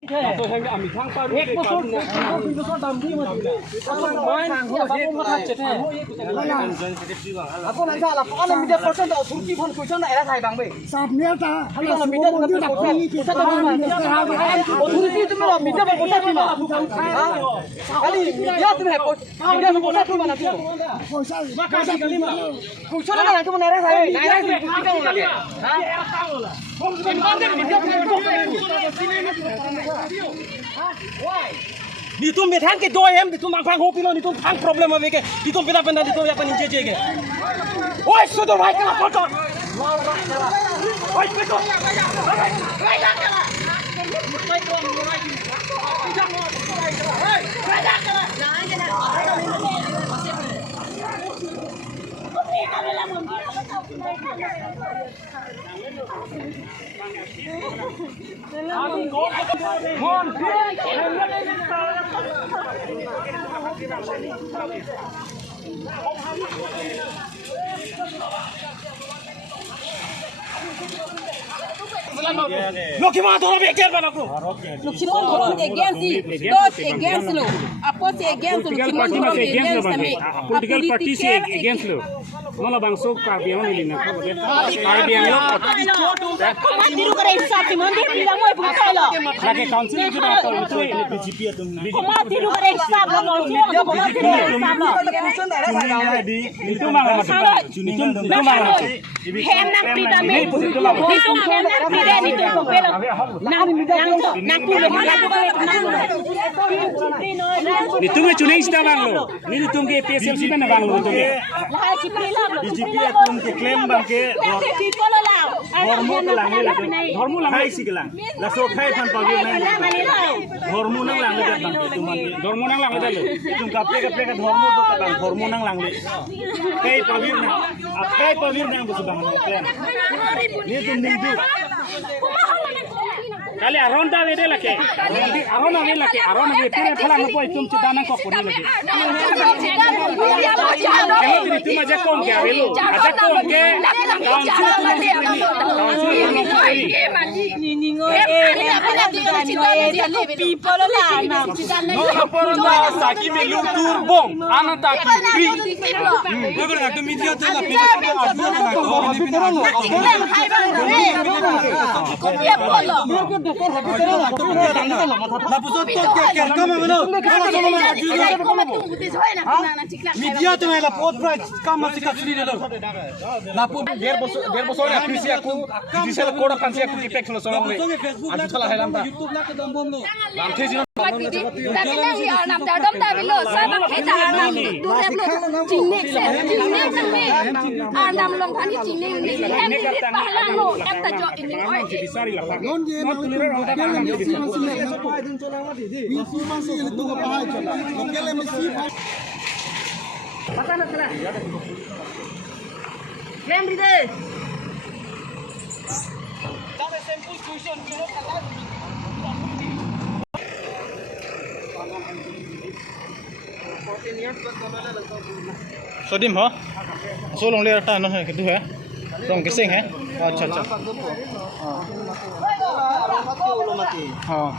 আমি থাংপা এক বছর দাম দি মাতি মাইন বাবু মাথা চেতে আপন আইসা আলা পালে মিডে পার্সেন্ট তুর্কি ফোন কইছন এরা থাই বাংবে সাবনেটা হালা মিডে মিডে পয়সা দাও তুর্কি তুমি মিডে পয়সা দিবা খালি ইয়া তুমি মিডে পয়সা দিবা না তুমি পয়সা খালি মা পয়সা না তুমি এরা থাই নাইরা তুর্কি দাও লাগে হ্যাঁ এরা তাওলা Di tu metang ke 2M di tu mangfang hopi lo di tu hang problem ave ke di tu beda benda di tu apa ni je ke oi sudah right kala foto oi beto Loki mah dorong beker bana bro. Loki mah dorong against dos against lo. Apa sih against lo? Loki mah dorong against kami. Political party sih against lo. Mana bangsa party yang ini nak? Party yang lo. Mandiru kare hisap ti mandir bilang mau bukai lo. Lagi council juga atau itu BJP atau Mandiru kare hisap lo mau siapa? Mandiru kare hisap lo. Itu mana? Itu mana? Hem nak pidame. Itu hem nak pidame itu kompelo. Nak pulo Itu mah cuma istilah bang lo. Ini tuh ke PSLC mana bang lo tuh ke? BJP तुम के क्लेम बांके धर्म लांगे खाई सिकला लासो खाई फन पागे धर्म नंग लांगे बांके तुम धर्म नंग लांगे जालो तुम कपड़े का धर्म तो तक धर्म नंग लांगे कई पविर ना अब कई पविर ना बस बांगे क्लेम ये तुम नींदू kali aron dah ada lagi, aron ada pernah pelan apa itu cedana kok pun lagi. Kalau jadi itu aja kong ke awal, aja kong ke Saki melung turbong, anak tak kiri. Betul nak tu media tu nak media tu malah pot price kam masih kasih dia loh. Lapu biar bosor ya krisi aku, krisi aku korak kansi aku defect loh soalnya. Aku salah helam tak. YouTube nak kedam bom loh. Nanti sih. Tapi nanti orang dalam tapi lo, saya kita orang durem lo, cinik ni, orang long kali cinik ni, hem ni pahala lo, kita jauh ini. Non je non tulir orang tak akan jadi. Informasi yang itu apa aja. Oke le mesti. Pasal nak lah. Game di deh. Sampai sampul tuition kilo kata. Sodium हो सोलों ले रटा न है कितु है रंग किसिंग है अच्छा अच्छा हाँ